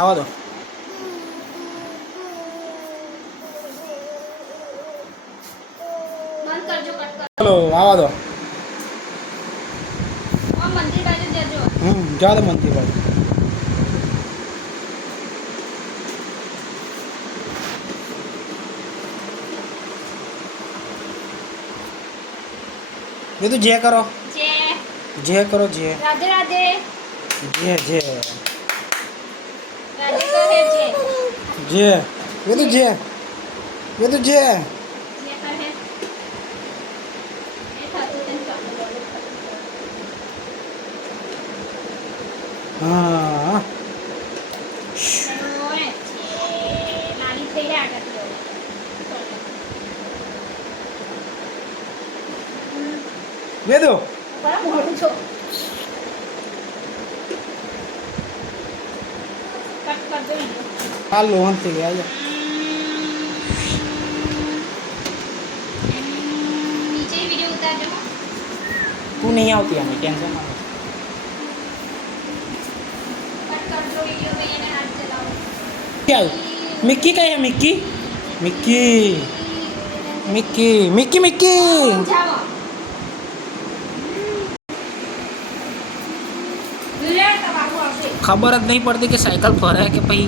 આવા દો. બંધ કરજો, કટ કર. ચલો આવા દો. મંદિર બાજુ જજો. જા દો મંદિર બાજુ. ये तो जय करो. जय करो जय. राधे राधे. जय जय. राधे करे जय. जय. ये तो जय. ये तो जय. जय करे. ये था तो तेन का. हाँ. ओए नानी थे आ गई. ये दो. बड़ा मोड़ू छो. कट कर दो इनको. हाल लोहन से गया ये. नीचे ही वीडियो उतार दो. तू नहीं आती हमें टेंशन ना. कट कर दो वीडियो में, ये ना हाथ चलाओ. क्या मिक्की का है Mickey. Mickey Mickey Mickey Mickey. जाओ. ले तब आपको आसे. खबर જ નહીં પડતી કે સાયકલ ફરે કે પછી